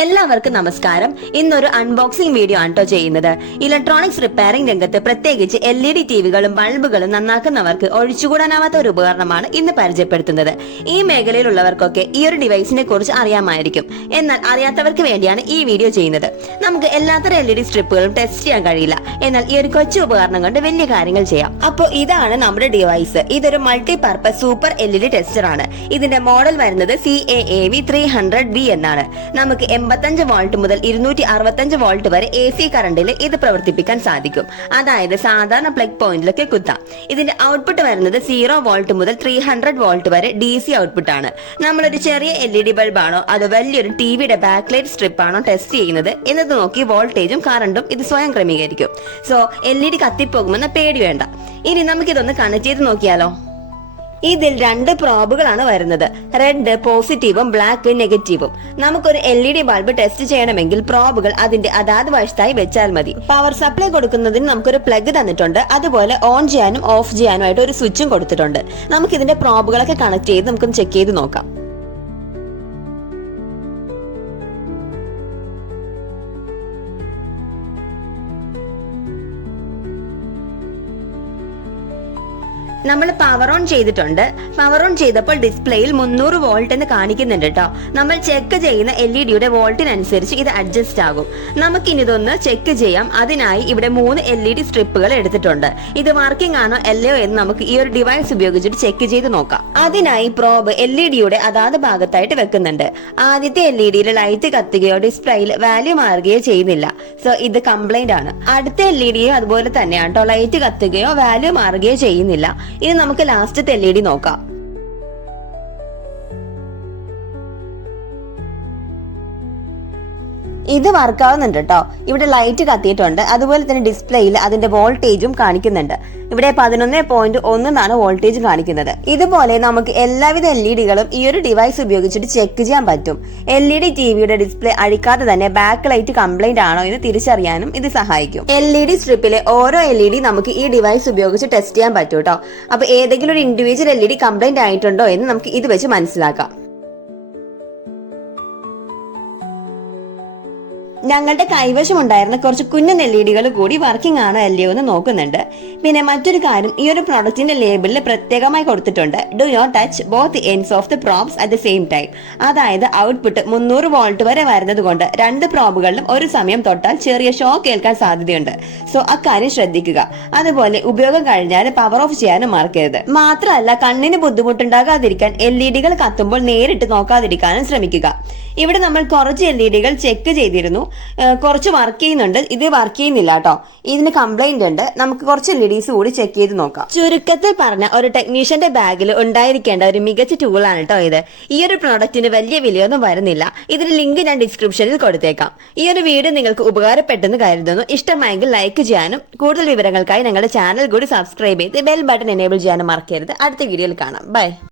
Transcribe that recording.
എല്ലാവർക്കും നമസ്കാരം. ഇന്നൊരു അൺബോക്സിംഗ് വീഡിയോ ആണ് ചെയ്യുന്നത്. ഇലക്ട്രോണിക്സ് റിപ്പയറിംഗ് രംഗത്ത് പ്രത്യേകിച്ച് LED ടിവികളും ബൾബുകളും നന്നാക്കുന്നവർക്ക് ഒഴിച്ചുകൂടാനാവാത്ത ഒരു ഉപകരണമാണ് ഇന്ന് പരിചയപ്പെടുത്തുന്നത്. ഈ മേഖലയിലുള്ളവർക്കൊക്കെ ഈ ഒരു ഡിവൈസിനെ കുറിച്ച് അറിയാമായിരിക്കും. എന്നാൽ അറിയാത്തവർക്ക് വേണ്ടിയാണ് ഈ വീഡിയോ ചെയ്യുന്നത്. നമുക്ക് എല്ലാത്തരം LED സ്ട്രിപ്പുകളും ടെസ്റ്റ് ചെയ്യാൻ കഴിയില്ല. എന്നാൽ ഈ ഒരു കൊച്ചു ഉപകരണം കൊണ്ട് വലിയ കാര്യങ്ങൾ ചെയ്യാം. അപ്പോൾ ഇതാണ് നമ്മുടെ ഡിവൈസ്. ഇതൊരു multi purpose super LED tester ആണ്. ഇതിന്റെ മോഡൽ വരുന്നത് CAAV 300B എന്നാണ്. നമുക്ക് 85 വോൾട്ട് മുതൽ 265 വോൾട്ട് വരെ AC കറണ്ടിൽ ഇത് പ്രവർത്തിപ്പിക്കാൻ സാധിക്കും. അതായത് സാധാരണ പ്ലഗ് പോയിന്റിലൊക്കെ കുത്താം. ഇതിന്റെ ഔട്ട്പുട്ട് വരുന്നത് 0 വോൾട്ട് മുതൽ 300 വോൾട്ട് വരെ DC ഔട്ട്പുട്ട് ആണ്. നമ്മളൊരു ചെറിയ LED ബൾബ് ആണോ അതോ വലിയൊരു ടിവിയുടെ ബാക്ക് ലൈറ്റ് സ്ട്രിപ്പ് ആണോ ടെസ്റ്റ് ചെയ്യുന്നത് എന്നത് നോക്കി വോൾട്ടേജും കറണ്ടും ഇത് സ്വയം ക്രമീകരിക്കും. സോ LED കത്തിപ്പോകുമെന്ന പേടി വേണ്ട. ഇനി നമുക്കിതൊന്ന് കണക്ട് ചെയ്ത് നോക്കിയാലോ. ഇതിൽ 2 പ്രോബുകളാണ് വരുന്നത്. റെഡ് പോസിറ്റീവും ബ്ലാക്ക് നെഗറ്റീവും. നമുക്കൊരു LED ബൾബ് ടെസ്റ്റ് ചെയ്യണമെങ്കിൽ പ്രോബുകൾ അതിന്റെ അതാത് വശത്തായി വെച്ചാൽ മതി. പവർ സപ്ലൈ കൊടുക്കുന്നതിന് നമുക്കൊരു പ്ലഗ് തന്നിട്ടുണ്ട്. അതുപോലെ ഓൺ ചെയ്യാനും ഓഫ് ചെയ്യാനുമായിട്ട് ഒരു സ്വിച്ചും കൊടുത്തിട്ടുണ്ട്. നമുക്ക് ഇതിന്റെ പ്രോബുകളൊക്കെ കണക്ട് ചെയ്ത് നമുക്കൊന്ന് ചെക്ക് ചെയ്ത് നോക്കാം. നമ്മൾ പവർ ഓൺ ചെയ്തിട്ടുണ്ട്. പവർ ഓൺ ചെയ്തപ്പോൾ ഡിസ്പ്ലേയിൽ 300 വോൾട്ട് എന്ന് കാണിക്കുന്നുണ്ട് കേട്ടോ. നമ്മൾ ചെക്ക് ചെയ്യുന്ന LED വോൾട്ടിനനുസരിച്ച് ഇത് അഡ്ജസ്റ്റ് ആകും. നമുക്കിനി ഇതൊന്ന് ചെക്ക് ചെയ്യാം. അതിനായി ഇവിടെ 3 LED സ്ട്രിപ്പുകൾ എടുത്തിട്ടുണ്ട്. ഇത് വർക്കിംഗ് ആണോ അല്ലയോ എന്ന് നമുക്ക് ഈ ഒരു ഡിവൈസ് ഉപയോഗിച്ചിട്ട് ചെക്ക് ചെയ്ത് നോക്കാം. അതിനായി പ്രോബ് LED അതാത് ഭാഗത്തായിട്ട് വെക്കുന്നുണ്ട്. ആദ്യത്തെ LED ലൈറ്റ് കത്തുകയോ ഡിസ്പ്ലേയിൽ വാല്യൂ മാറുകയോ ചെയ്യുന്നില്ല. സോ ഇത് കംപ്ലൈന്റ് ആണ്. അടുത്ത LED അതുപോലെ തന്നെയാണ് കേട്ടോ. ലൈറ്റ് കത്തുകയോ വാല്യൂ മാറുകയോ ചെയ്യുന്നില്ല. ഇനി നമുക്ക് ലാസ്റ്റത്തെ LED നോക്കാം. ഇത് വർക്കാവുന്നുണ്ട് കേട്ടോ. ഇവിടെ ലൈറ്റ് കത്തിയിട്ടുണ്ട്. അതുപോലെ തന്നെ ഡിസ്പ്ലേയിൽ അതിന്റെ വോൾട്ടേജും കാണിക്കുന്നുണ്ട്. ഇവിടെ 11.1 എന്നാണ് വോൾട്ടേജ് കാണിക്കുന്നത്. ഇതുപോലെ നമുക്ക് എല്ലാവിധ LEDകളും ഈ ഒരു ഡിവൈസ് ഉപയോഗിച്ചിട്ട് ചെക്ക് ചെയ്യാൻ പറ്റും. LED ടിവിയുടെ ഡിസ്പ്ലേ അഴിക്കാതെ തന്നെ ബാക്ക് ലൈറ്റ് കംപ്ലൈന്റ് ആണോ എന്ന് തിരിച്ചറിയാനും ഇത് സഹായിക്കും. LED സ്ട്രിപ്പിലെ ഓരോ LED നമുക്ക് ഈ ഡിവൈസ് ഉപയോഗിച്ച് ടെസ്റ്റ് ചെയ്യാൻ പറ്റും കേട്ടോ. അപ്പൊ ഏതെങ്കിലും ഒരു ഇൻഡിവിജ്വൽ LED കംപ്ലൈന്റ് ആയിട്ടുണ്ടോ എന്ന് നമുക്ക് ഇത് വെച്ച് മനസ്സിലാക്കാം. ഞങ്ങളുടെ കൈവശം ഉണ്ടായിരുന്ന കുറച്ച് കുഞ്ഞൻ LEDകൾ കൂടി വർക്കിംഗ് ആണോ അല്ലയോ എന്ന് നോക്കുന്നുണ്ട്. പിന്നെ മറ്റൊരു കാര്യം, ഈ ഒരു പ്രൊഡക്റ്റിന്റെ ലേബിളിൽ പ്രത്യേകമായി കൊടുത്തിട്ടുണ്ട് do not touch both ends of the probes at the same time. അതായത് ഔട്ട്പുട്ട് 300 വോൾട്ട് വരെ വരുന്നത് കൊണ്ട് 2 പ്രോബുകളിലും ഒരു സമയം തൊട്ടാൽ ചെറിയ ഷോക്ക് ഏൽക്കാൻ സാധ്യതയുണ്ട്. സോ അക്കാര്യം ശ്രദ്ധിക്കുക. അതുപോലെ ഉപയോഗം കഴിഞ്ഞാൽ പവർ ഓഫ് ചെയ്യാനും മറക്കരുത്. മാത്രമല്ല കണ്ണിന് ബുദ്ധിമുട്ടുണ്ടാകാതിരിക്കാൻ LEDകൾ കത്തുമ്പോൾ നേരിട്ട് നോക്കാതിരിക്കാനും ശ്രമിക്കുക. ഇവിടെ നമ്മൾ കുറച്ച് LEDകൾ ചെക്ക് ചെയ്തിരുന്നു. കുറച്ച് വർക്ക് ചെയ്യുന്നുണ്ട്. ഇത് വർക്ക് ചെയ്യുന്നില്ല കേട്ടോ. ഇതിന് കംപ്ലൈന്റ് ഉണ്ട്. നമുക്ക് കുറച്ച് LEDs കൂടി ചെക്ക് ചെയ്ത് നോക്കാം. ചുരുക്കത്തിൽ പറഞ്ഞ ഒരു ടെക്നീഷ്യന്റെ ബാഗിൽ ഉണ്ടായിരിക്കേണ്ട ഒരു മികച്ച ടൂളാണ് കേട്ടോ ഇത്. ഈ ഒരു പ്രോഡക്റ്റിന് വലിയ വിലയൊന്നും വരുന്നില്ല. ഇതിന്റെ ലിങ്ക് ഞാൻ ഡിസ്ക്രിപ്ഷനിൽ കൊടുത്തേക്കാം. ഈ ഒരു വീഡിയോ നിങ്ങൾക്ക് ഉപകാരപ്പെട്ടെന്ന് കരുതുന്നു. ഇഷ്ടമായെങ്കിൽ ലൈക്ക് ചെയ്യാനും കൂടുതൽ വിവരങ്ങൾക്കായി ഞങ്ങളുടെ ചാനൽ കൂടി സബ്സ്ക്രൈബ് ചെയ്ത് ബെൽ ബട്ടൺ എനേബിൾ ചെയ്യാനും മറക്കരുത്. അടുത്ത വീഡിയോയിൽ കാണാം. ബൈ.